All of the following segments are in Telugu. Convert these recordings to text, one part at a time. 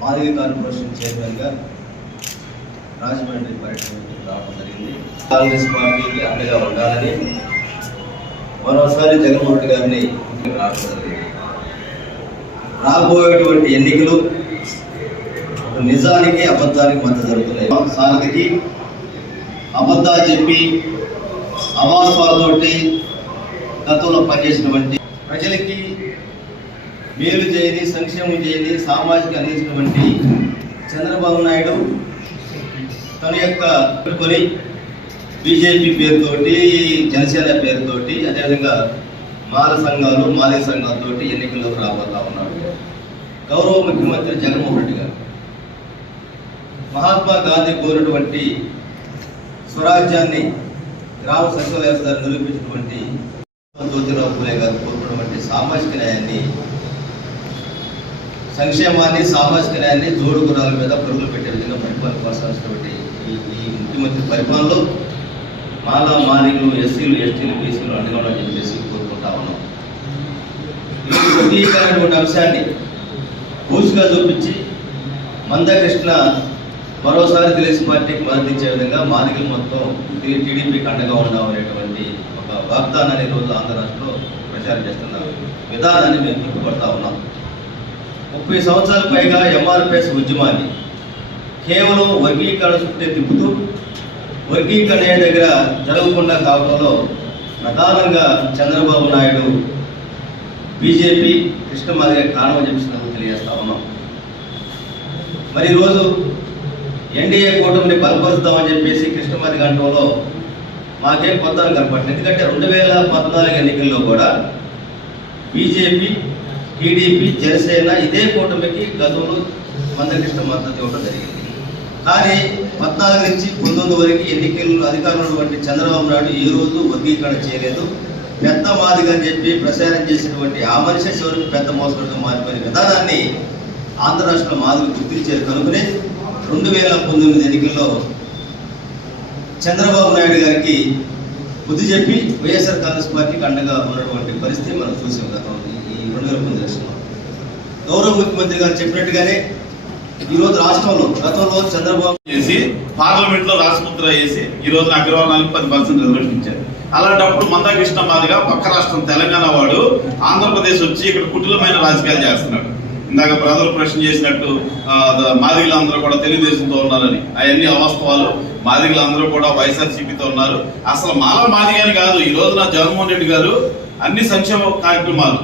మాదిగ కార్పొరేషన్ చైర్మన్గా రాజమండ్రి పర్యటనకు రావడం జరిగింది. కాంగ్రెస్ పార్టీకి అండగా ఉండాలని మరోసారి జగన్మోహన్ రెడ్డి గారిని రావడం జరిగింది. రాబోయేటువంటి ఎన్నికలు నిజానికి అబద్ధానికి మధ్య జరుగుతున్నాయి. సారథికి అబద్ధాలు చెప్పి అవాస్తవాలతోటి గతంలో పనిచేసినటువంటి ప్రజలకి మేలు చేయని సంక్షేమం చేయని సామాజిక అందించినటువంటి చంద్రబాబు నాయుడు తన యొక్క కొని బీజేపీ పేరుతోటి జనసేన పేరుతోటి అదేవిధంగా మాల సంఘాలు మాదిక సంఘాలతోటి ఎన్నికల్లోకి రాబోతా ఉన్నాడు. గౌరవ ముఖ్యమంత్రి జగన్మోహన్ రెడ్డి గారు. మహాత్మా గాంధీ కోరినటువంటి స్వరాజ్యాన్ని గ్రామ సచివాలయ వ్యవస్థ నిరూపించినటువంటి జ్యోతిరావు పూలే గారు కోరుకున్నటువంటి సామాజిక న్యాయాన్ని సంక్షేమాన్ని సామాజిక న్యాయాన్ని జోడు గుణాల మీద పరుగులు పెట్టే విధంగా పరిపాలన కొనసాగినటువంటి ఈ ఈ ముఖ్యమంత్రి పరిపాలనలో మాలా మాదిగలు ఎస్సీలు ఎస్టీలు బీసీలు అండగా చెప్పేసి కోరుకుంటా ఉన్నాం. ఈ అంశాన్ని పూసుగా చూపించి మందకృష్ణ మరోసారి తెలుగు పార్టీకి మద్దతిచ్చే విధంగా మాదిగలు మొత్తం టీడీపీకి అండగా ఉన్నాం అనేటువంటి ఒక వాగ్దానాన్ని ఈరోజు రోజు ఆంధ్ర రాష్ట్రంలో ప్రచారం చేస్తున్నారు. విధానాన్ని మేము గుర్తుపడతా ఉన్నాం. ముప్పై సంవత్సరాల పైగా ఎంఆర్పిఎస్ ఉద్యమాన్ని కేవలం వర్గీకరణ చుట్టే తిప్పుతూ వర్గీకరణ దగ్గర జరగకుండా కావడంలో ప్రధానంగా చంద్రబాబు నాయుడు బీజేపీ కృష్ణమాదిగా కారణం చెప్పినందుకు తెలియజేస్తా ఉన్నాం. మరి ఈరోజు ఎన్డీఏ కూటమిని బలపరుస్తామని చెప్పేసి కృష్ణమాది గంటంలో మాకేం కొత్త కనపడుతుంది ఎందుకంటే రెండు వేల పద్నాలుగు ఎన్నికల్లో కూడా బీజేపీ టీడీపీ జనసేన ఇదే కూటమికి గతంలో మందకృష్ణ మద్దతు ఇవ్వడం జరిగింది. కానీ పద్నాలుగు నుంచి పంతొమ్మిది వరకు ఎన్నికల్లో అధికారంలో ఉన్నటువంటి చంద్రబాబు నాయుడు ఏ రోజు వర్గీకరణ చేయలేదు. పెద్ద మాదిగా చెప్పి ప్రచారం చేసినటువంటి ఆ మనిషి చివరికి పెద్ద మోసకుడిగా మారిపోయిన విధానాన్ని ఆంధ్ర రాష్ట్ర మాదిరి గుర్తించారు కనుకనే రెండు వేల పంతొమ్మిది ఎన్నికల్లో చంద్రబాబు నాయుడు గారికి బుద్ధి చెప్పి వైఎస్ఆర్ కాంగ్రెస్ పార్టీకి అండగా ఉన్నటువంటి పరిస్థితి మనం చూసాం గతంలో. రెండు వేల గౌరవ ముఖ్యమంత్రి గారు చెప్పినట్టుగానే ఈరోజు రాష్ట్రంలో గతంలో చంద్రబాబు చేసి పార్లమెంట్లో రాజముద్ర వేసి ఈ రోజు అగ్రవర్ణాలకు పది పర్సెంట్ రిజర్వేషన్ ఇచ్చారు అలాంటప్పుడు మందకృష్ణ మాదిగా పక్క రాష్ట్రం తెలంగాణ వాడు ఆంధ్రప్రదేశ్ వచ్చి ఇక్కడ కుటిలమైన రాజకీయాలు చేస్తున్నాడు. ఇందాక బ్రదర్ ప్రశ్న చేసినట్టు మాదిగలందరూ కూడా తెలుగుదేశంతో ఉన్నారని. అవన్నీ అవాస్తవాలు. మాదిగలందరూ కూడా వైఎస్ఆర్సీపీతో ఉన్నారు. అసలు మాల మాదిగాని కాదు. ఈ రోజున జగన్మోహన్ రెడ్డి గారు అన్ని సంక్షేమ కార్యక్రమాలు.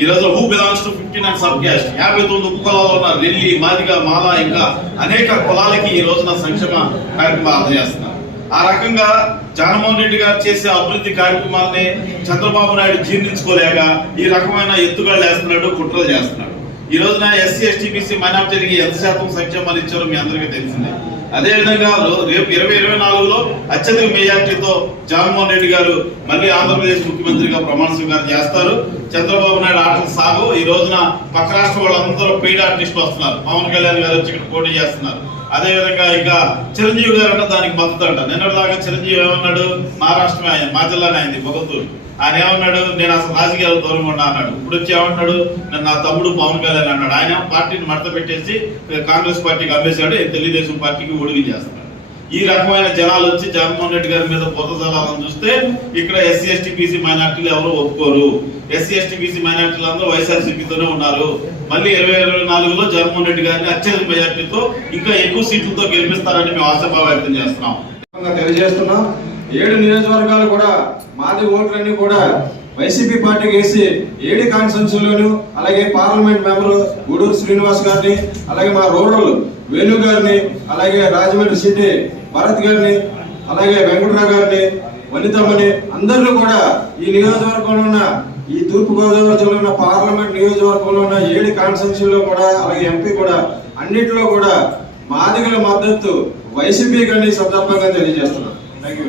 ఈ రోజు who belongs to fifty nine sub caste యాభై తొమ్మిది ఉప కులాలు ఉన్న రెల్లి మాదిగ మాల ఇంకా అనేక కులాలకి ఈ రోజున సంక్షేమ కార్యక్రమాలు అందజేస్తున్నారు. ఆ రకంగా జగన్మోహన్ రెడ్డి గారు చేసే అభివృద్ధి కార్యక్రమాలని చంద్రబాబు నాయుడు జీర్ణించుకోలేక ఈ రకమైన ఎత్తుగడలు వేస్తున్నాడు కుట్రలు చేస్తున్నాడు. ఈ రోజున ఎస్సీ ఎస్టీ బీసీ మైనార్టీలకి ఎంత శాతం సంక్షేమాలు ఇచ్చారో మీ అందరికీ తెలిసిందే. అదే విధంగా రేపు ఇరవై ఇరవై నాలుగులో అత్యధిక మెజార్టీతో జగన్మోహన్ రెడ్డి గారు మళ్ళీ ఆంధ్రప్రదేశ్ ముఖ్యమంత్రిగా ప్రమాణ స్వీకారం చేస్తారు. చంద్రబాబు నాయుడు ఆటలు సాగు ఈ రోజున పక్క రాష్ట్ర వాళ్ళందరూ పెయిడ్ ఆర్టిస్టులు వస్తున్నారు. పవన్ కళ్యాణ్ గారు వచ్చి ఇక్కడ పోటీ చేస్తున్నారు. అదే విధంగా ఇంకా చిరంజీవి గారు అంటే దానికి మద్దతు అంట. నిన్నటిదాకా చిరంజీవి ఏమన్నాడు? మా రాష్ట్రమే ఆయన మా జిల్లానే అయింది బొగతూరు ఆయన ఏమన్నాడు? నేను అసలు రాజకీయాలు దూరంగా ఉన్నా అన్నాడు. ఇప్పుడు వచ్చి ఏమన్నాడు? నా తమ్ముడు పవన్ కళ్యాణ్ అన్నాడు. ఆయన పార్టీని మడత పెట్టేసి కాంగ్రెస్ పార్టీకి అమ్మేశాడు. తెలుగుదేశం పార్టీకి ఒడిగి చేస్తున్నాడు. ఈ రకమైన జనాలు వచ్చి జగన్మోహన్ రెడ్డి గారి మీద పొద్దు జలాలను చూస్తే ఇక్కడ ఎస్సీ ఎస్టీ బీసీ మైనార్టీలు ఎవరు ఒప్పుకోరు. ఎస్సీ ఎస్టీ బీసీ మైనార్టీలు అందరూ వైఎస్ఆర్సీపీతోనే ఉన్నారు. మళ్ళీ ఇరవై ఇరవై నాలుగులో జగన్మోహన్ రెడ్డి గారిని అత్యధిక మెజార్టీతో ఇంకా ఎక్కువ సీట్లతో గెలిపిస్తారని మేము ఆశాభావం వ్యక్తం చేస్తున్నాం. తెలియజేస్తున్నాం. ఏడు నియోజకవర్గాలు కూడా మాది ఓట్లన్నీ కూడా వైసీపీ పార్టీకి వేసి ఏడు కాన్స్టిట్యూన్సీలోను అలాగే పార్లమెంట్ మెంబర్ గూడూరు శ్రీనివాస్ గారిని అలాగే మా రూరల్ వేణు గారిని అలాగే రాజమండ్రి సిటీ భరత్ గారిని అలాగే వెంకటరావు గారిని వనితమ్మని అందరిని కూడా ఈ నియోజకవర్గంలో ఉన్న ఈ తూర్పుగోదావరి జిల్లా ఉన్న పార్లమెంట్ నియోజకవర్గంలో ఉన్న ఏడు కాన్స్టిట్యూన్సీలో కూడా అలాగే ఎంపీ కూడా అన్నింటిలో కూడా మాదిగల మద్దతు వైసీపీ గారిని సందర్భంగా తెలియజేస్తున్నాను. Thank you